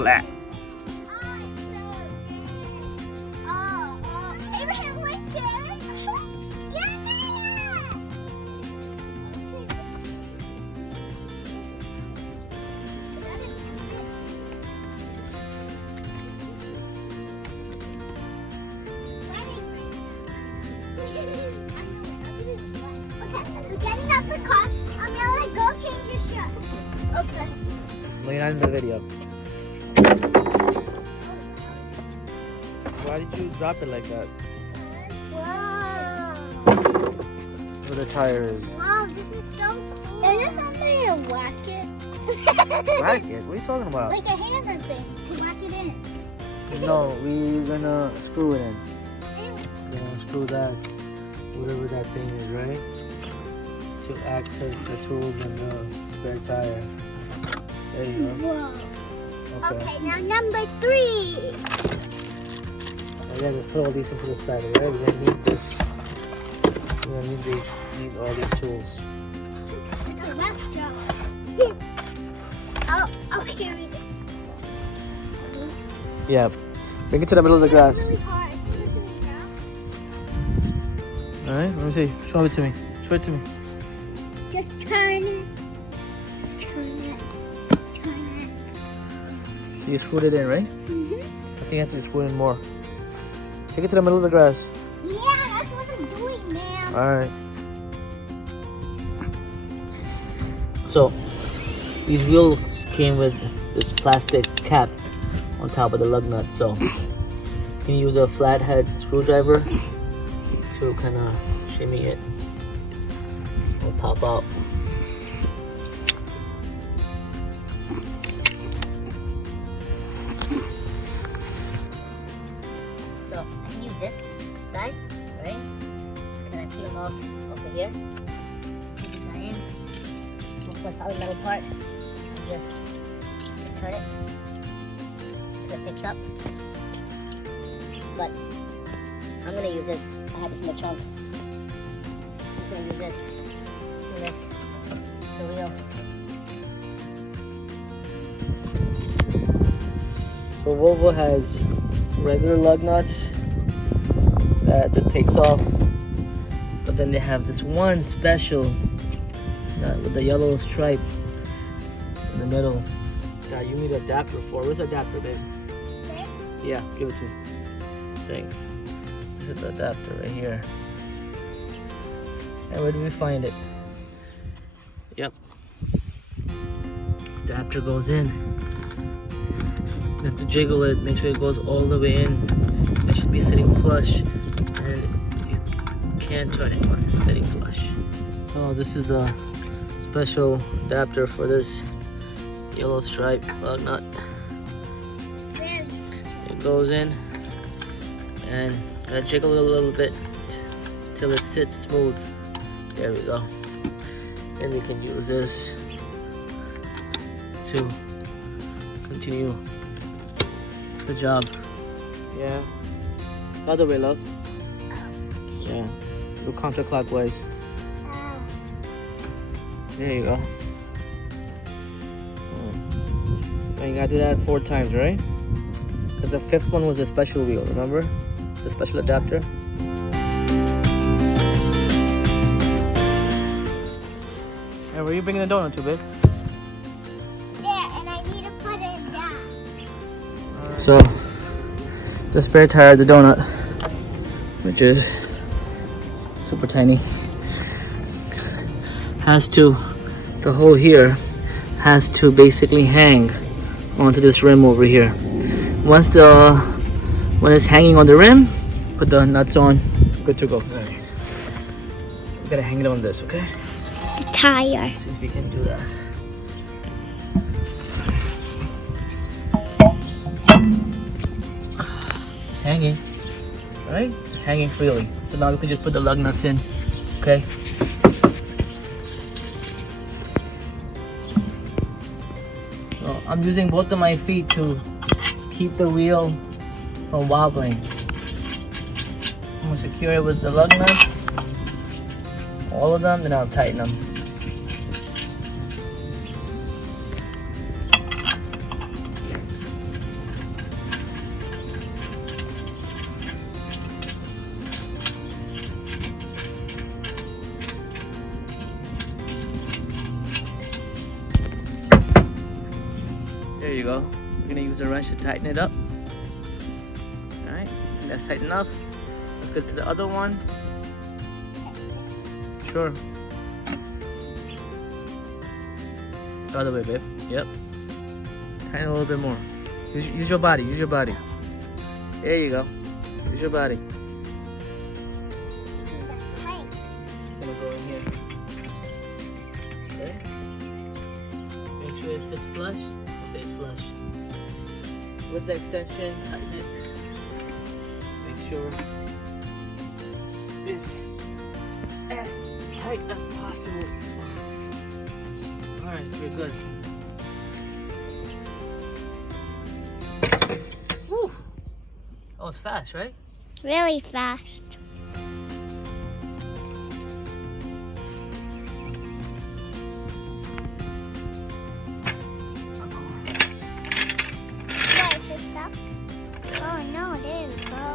flat. Abraham Lincoln. Yeah. Getting out the car, I'm gonna go change your shirt. Okay. Well, you're not in the video. Why did you drop it like that? Wow. Where the tire is. Wow, this is so cool. Is this something to whack it? Whack it? What are you talking about? Like a hammer thing to whack it in. No, we're gonna screw it in. We're gonna screw that, whatever that thing is, right? To access the tools and the spare tire. There you go. Whoa. Okay. Okay, now number 3. Yeah, just put all these into the side, right? We're gonna need this. We're gonna need all these tools. It's a rough job. I'll carry this. Yeah. Bring it to the middle of the grass. It's really hard. It's really rough. Alright, let me see. Show it to me. Show it to me. Just turn it. Turn it. Turn it. You screwed it in, right? Mm-hmm. I think you have to screw it in more. Take it to the middle of the grass. Yeah, that's what I'm doing, man. Alright. So, these wheels came with this plastic cap on top of the lug nut. So, you can use a flathead screwdriver to kind of shimmy it. It'll pop out. So, I can use this guy, right? Can I peel them off over here? Put this guy in. We'll put the solid metal part. And just turn it so it picks up. But I'm gonna use this. I have this in the trunk. I'm gonna use this to lift the wheel. So Volvo has regular lug nuts that just takes off, but then they have this one special nut with the yellow stripe in the middle that you need an adapter for. Where's the adapter, babe? This? Yeah, give it to me. Thanks. This is the adapter right here. And where do we find it? Yep. Adapter goes in. You have to jiggle it, make sure it goes all the way in. It should be sitting flush, and you can't turn it unless it's sitting flush. So this is the special adapter for this yellow stripe lug nut. It goes in, and I jiggle it a little bit till it sits smooth. There we go. Then we can use this to continue the job. Yeah. Other way, love. Yeah. Go counterclockwise. There you go. And you gotta do that 4 times, right? Because the 5th one was a special wheel, remember? The special adapter. Hey, where are you bringing the donut to, babe? There, and I need to put it down. So, the spare tire of the donut, which is super tiny, has to, the hole here has to basically hang onto this rim over here. When it's hanging on the rim, put the nuts on, good to go. Right. We gotta hang it on this, okay? Tire. Let's see if we can do that. It's hanging, right? It's hanging freely. So now we can just put the lug nuts in, okay? So I'm using both of my feet to keep the wheel from wobbling. I'm gonna secure it with the lug nuts, all of them, then I'll tighten them. you go. We're gonna use a wrench to tighten it up. Alright, that's tight enough. Let's go to the other one. Sure. The other way, babe. Yep. Tighten a little bit more. Use your body, use your body. There you go. Use your body. That's tight. It's gonna go in here. Okay. Make sure it sits flush. It stays flush. With the extension, tighten it. Make sure it's as tight as possible. Alright, we're good. Woo! That was fast, right? Really fast. Wait, is it stuck? Oh no, there we go.